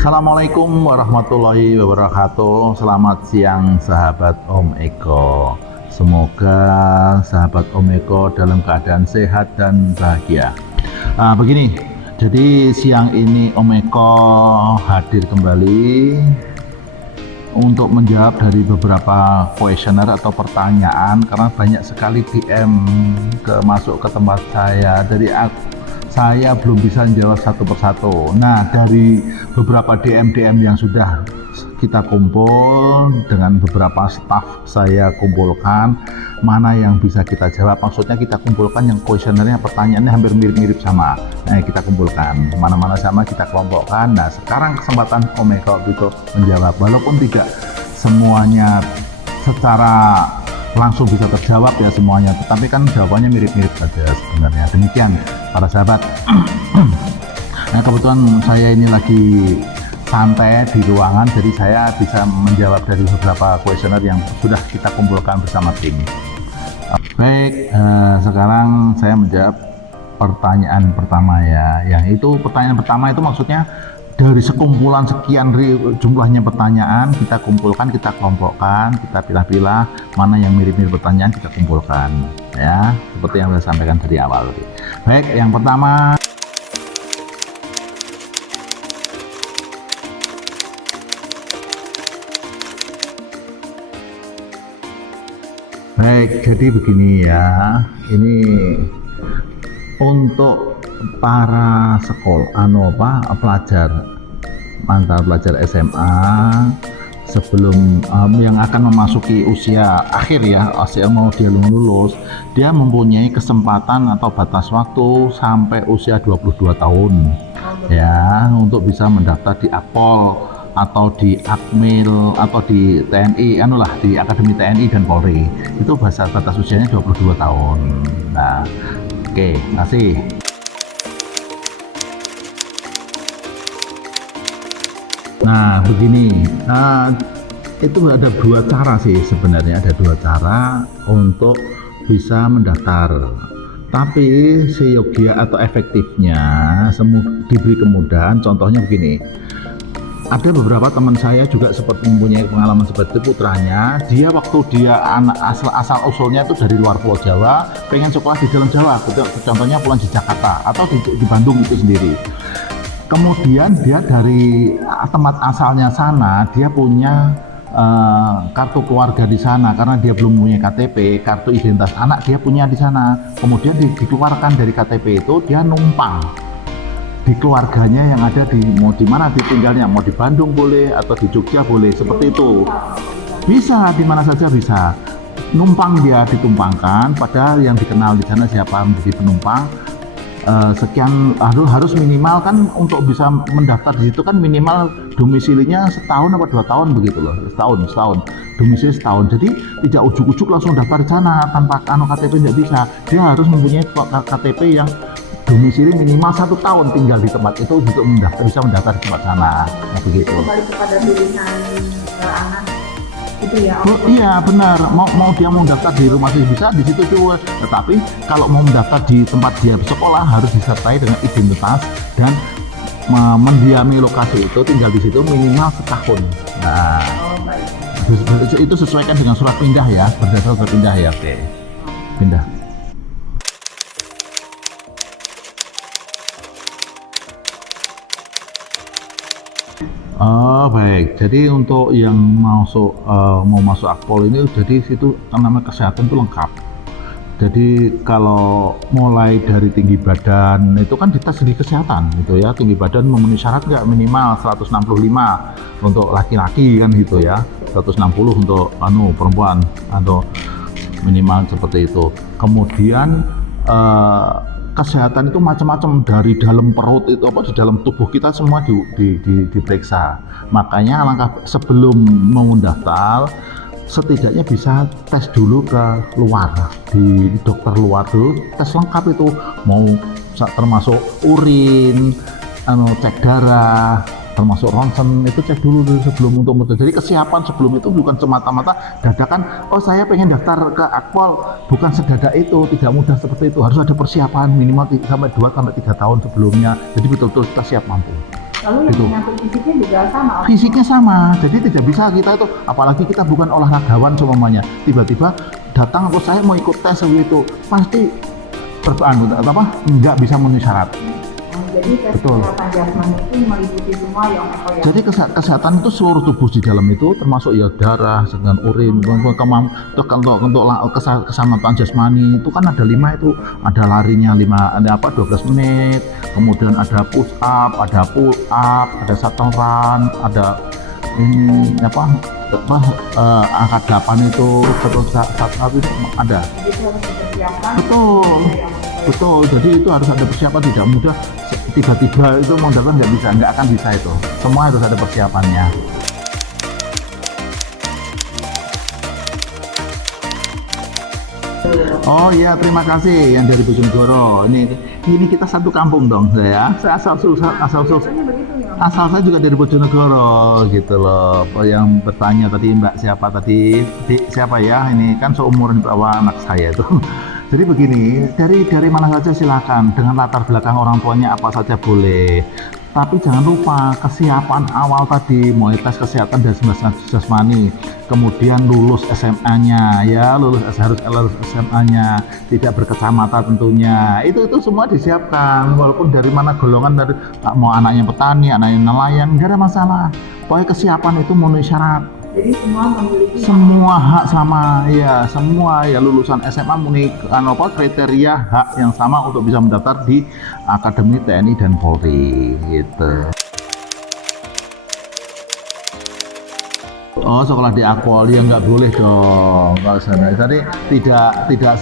Assalamualaikum warahmatullahi wabarakatuh. Selamat siang sahabat Om Eko. Semoga sahabat Om Eko dalam keadaan sehat dan bahagia. Begini, jadi siang ini Om Eko hadir kembali untuk menjawab dari beberapa kuesioner atau pertanyaan, karena banyak sekali DM masuk ke tempat saya. Jadi saya belum bisa menjawab satu persatu. Nah, dari beberapa DM yang sudah kita kumpul dengan beberapa staf saya kumpulkan, mana yang bisa kita jawab. Maksudnya kita kumpulkan yang kuesionernya, pertanyaannya hampir mirip-mirip sama. Nah, kita kumpulkan, mana-mana sama kita kelompokkan. Nah, sekarang kesempatan Om Eko untuk menjawab, walaupun tidak semuanya secara langsung bisa terjawab ya semuanya, tetapi kan jawabannya mirip-mirip saja sebenarnya. Demikian para sahabat. Nah, kebetulan saya ini lagi santai di ruangan, jadi saya bisa menjawab dari beberapa kuesioner yang sudah kita kumpulkan bersama tim. Baik, sekarang saya menjawab pertanyaan pertama ya. Yang itu pertanyaan pertama itu maksudnya dari sekumpulan sekian jumlahnya pertanyaan, kita kumpulkan, kita kelompokkan, kita pilah-pilah mana yang mirip-mirip pertanyaan, kita kumpulkan ya, seperti yang saya sampaikan dari awal tadi. Baik, yang pertama, baik, jadi begini ya, ini untuk para pelajar, mantan pelajar SMA sebelum yang akan memasuki usia akhir ya, usia mau dia lulus, dia mempunyai kesempatan atau batas waktu sampai usia 22 tahun ya, untuk bisa mendaftar di Akpol atau di Akmil atau di TNI, di Akademi TNI dan Polri. Itu batas usianya 22 tahun. Nah, oke, kasih. Nah, begini, itu ada dua cara sih sebenarnya, ada dua cara untuk bisa mendaftar. Tapi seyogia atau efektifnya diberi kemudahan. Contohnya begini, ada beberapa teman saya juga seperti mempunyai pengalaman seperti itu, putranya, dia waktu dia asal usulnya itu dari luar Pulau Jawa, pengen sekolah di dalam Jawa, contohnya pulang di Jakarta atau di Bandung itu sendiri. Kemudian dia dari tempat asalnya sana, dia punya kartu keluarga di sana, karena dia belum punya KTP, kartu identitas anak dia punya di sana. Kemudian dikeluarkan dari KTP itu, dia numpang di keluarganya yang ada mau di mana ditinggalnya, mau di Bandung boleh atau di Jogja boleh, seperti itu. Bisa di mana saja bisa. Numpang, dia ditumpangkan, padahal yang dikenal di sana siapa menjadi penumpang. Sekian harus minimal kan untuk bisa mendaftar di situ kan minimal domisilinya setahun apa 2 tahun begitu loh, setahun domisili setahun. Jadi tidak ujuk-ujuk langsung daftar di sana tanpa KTP, tidak bisa. Dia harus mempunyai KTP yang domisili minimal 1 tahun tinggal di tempat itu untuk bisa mendaftar di tempat sana. Nah, begitu. Kembali kepada pilihan anak itu ya. Iya benar, mau dia mau daftar di rumah sih bisa, di situ juga. Tetapi kalau mau mendaftar di tempat dia sekolah harus disertai dengan identitas dan mendiami lokasi itu, tinggal di situ minimal setahun. Nah, itu sesuaikan dengan surat pindah ya, berdasarkan surat pindah ya. Oke, pindah. Baik, jadi untuk yang mau masuk Akpol ini, jadi situ namanya kesehatan itu lengkap. Jadi kalau mulai dari tinggi badan itu kan dites di kesehatan gitu ya, tinggi badan memenuhi syarat nggak, minimal 165 untuk laki-laki kan gitu ya, 160 untuk perempuan atau minimal seperti itu. Kemudian kesehatan itu macam-macam, dari dalam perut itu di dalam tubuh kita semua diperiksa. Makanya sebelum mau mendaftar setidaknya bisa tes dulu ke luar, di dokter luar dulu, tes lengkap itu, mau termasuk urin, cek darah, termasuk ronsen, itu cek dulu sebelum untuk mudah. Jadi kesiapan sebelum itu bukan semata-mata dadakan, oh saya pengen daftar ke Akpol, bukan sedadak itu, tidak mudah seperti itu. Harus ada persiapan minimal 2 sampai 3 tahun sebelumnya. Jadi betul-betul kita siap mampu. Lalu yang Gitu. menyangkut fisiknya juga sama. Fisiknya sama, jadi tidak bisa kita itu, apalagi kita bukan olahragawan semuanya, tiba-tiba datang terus saya mau ikut tes itu pasti nggak bisa memenuhi syarat. Jadi tes Betul. kesehatan jasmani itu meliputi semua yang Eko ya. Jadi kesehatan itu seluruh tubuh di dalam itu, termasuk ya darah, dengan urin, keselamatan jasmani itu kan ada 5 itu, ada larinya 12 menit, kemudian ada push up, ada pull up, ada shuttle run, ada ini angkat 8 itu, terus satu itu ada. Jadi harus dipersiapkan. Betul. Betul, jadi itu harus ada persiapan, tidak mudah tiba-tiba itu mau datang nggak akan bisa itu. Semua harus ada persiapannya. Oh iya, terima kasih yang dari Bojonegoro. Ini kita satu kampung dong, saya asal Biasanya begitu ya. asal saya juga dari Bojonegoro gitu loh. Yang bertanya tadi Mbak siapa tadi? Siapa ya? Ini kan seumuran bawah anak saya itu. Jadi begini, dari mana saja silakan, dengan latar belakang orang tuanya apa saja boleh. Tapi jangan lupa kesiapan awal tadi, mulai tes kesehatan dan jasmani, kemudian lulus SMA-nya, ya harus lulus SMA-nya, tidak berkacamata tentunya. Itu semua disiapkan, walaupun dari mana golongan, dari mau anaknya petani, anaknya nelayan, nggak ada masalah. Pokoknya kesiapan itu memenuhi syarat. Jadi semua memiliki Semua hak sama, ya semua ya lulusan SMA memiliki kriteria hak yang sama untuk bisa mendaftar di Akademi TNI dan Polri gitu. Oh, sekolah di Akpol ya nggak boleh dong kalau sana. Jadi tidak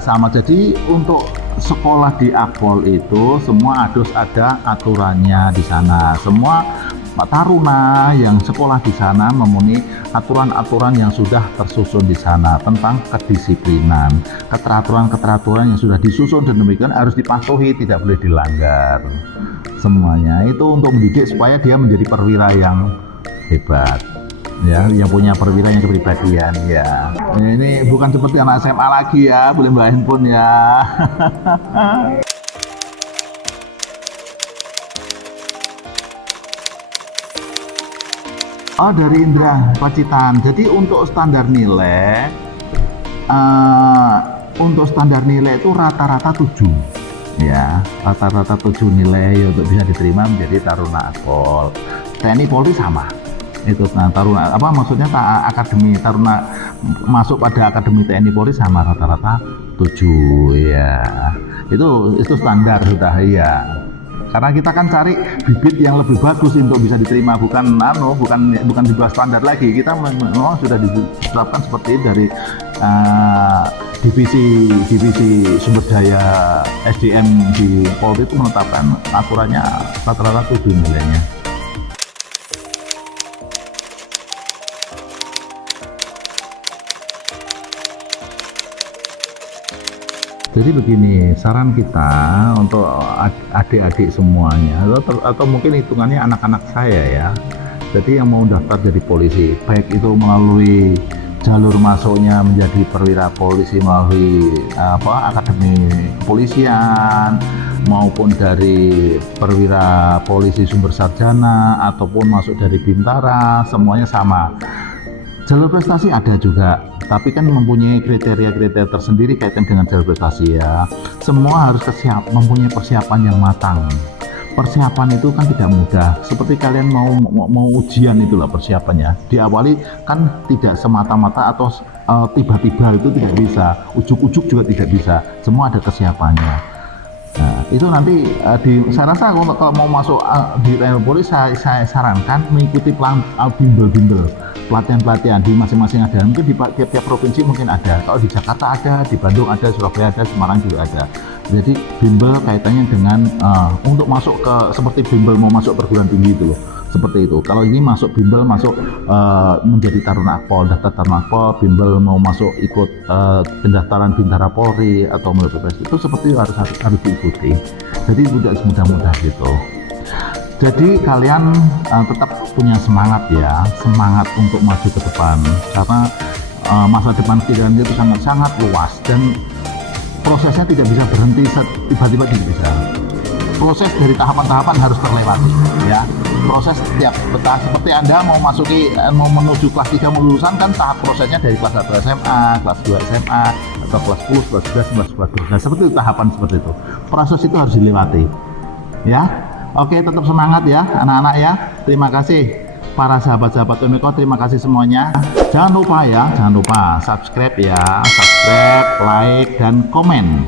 sama. Jadi untuk sekolah di Akpol itu semua harus ada aturannya di sana. Semua taruna yang sekolah di sana memenuhi aturan-aturan yang sudah tersusun di sana tentang kedisiplinan, keteraturan yang sudah disusun, dan demikian harus dipatuhi, tidak boleh dilanggar. Semuanya itu untuk mendidik supaya dia menjadi perwira yang hebat, ya, yang punya perwira yang kepribadian, ya. Ini bukan seperti anak SMA lagi ya, boleh mbak handphone ya. Oh, dari Indra Pacitan. Jadi untuk standar nilai itu rata-rata 7. Ya, rata-rata 7 nilai untuk bisa diterima menjadi taruna Akpol. TNI Polri sama. Itu taruna maksudnya akademi taruna masuk pada akademi TNI Polri sama rata-rata 7 ya. Itu standar sudah ya. Karena kita kan cari bibit yang lebih bagus untuk bisa diterima, bukan di bawah standar lagi. Kita sudah ditetapkan seperti itu dari divisi sumber daya SDM di Polri itu menetapkan aturannya rata-rata 7 nilainya. Jadi begini, saran kita untuk adik-adik semuanya, atau mungkin hitungannya anak-anak saya ya. Jadi yang mau daftar jadi polisi, baik itu melalui jalur masuknya menjadi perwira polisi melalui akademi kepolisian, maupun dari perwira polisi sumber sarjana, ataupun masuk dari Bintara, semuanya sama. Jalur prestasi ada juga, tapi kan mempunyai kriteria-kriteria tersendiri kaitan dengan jalur prestasi ya. Semua harus mempunyai persiapan yang matang. Persiapan itu kan tidak mudah. Seperti kalian mau ujian itulah persiapannya. Diawali kan tidak semata-mata atau tiba-tiba itu tidak bisa. Ujuk-ujuk juga tidak bisa. Semua ada kesiapannya. Nah, itu nanti saya rasa kalau mau masuk di TNI Polri, saya sarankan mengikuti bimbel-bimbel, pelatihan-pelatihan di masing-masing ada. Mungkin di tiap-tiap provinsi mungkin ada. Kalau di Jakarta ada, di Bandung ada, Surabaya ada, Semarang juga ada. Jadi bimbel kaitannya dengan untuk masuk ke, seperti bimbel mau masuk perguruan tinggi itu loh, seperti itu. Kalau ini masuk bimbel masuk menjadi taruna Akpol, daftar taruna Akpol, bimbel mau masuk ikut pendaftaran Bintara Polri atau melalui PPS, itu seperti itu harus diikuti. Jadi tidak semudah-mudah gitu. Jadi kalian tetap punya semangat ya, semangat untuk maju ke depan, karena masa depan kalian itu sangat luas dan prosesnya tidak bisa berhenti tiba-tiba, tidak bisa. proses dari tahapan-tahapan harus terlewati ya. Proses setiap seperti Anda mau menuju kelas 3 lulusan kan tahap prosesnya dari kelas 1 SMA, kelas 2 SMA, atau kelas 10, kelas 11, kelas 12. Nah, seperti itu, tahapan seperti itu. Proses itu harus dilewati. Ya. Oke, tetap semangat ya anak-anak ya. Terima kasih para sahabat-sahabat Om Eko, terima kasih semuanya. Jangan lupa subscribe ya, subscribe, like dan komen.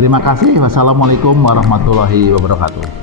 Terima kasih. Wassalamualaikum warahmatullahi wabarakatuh.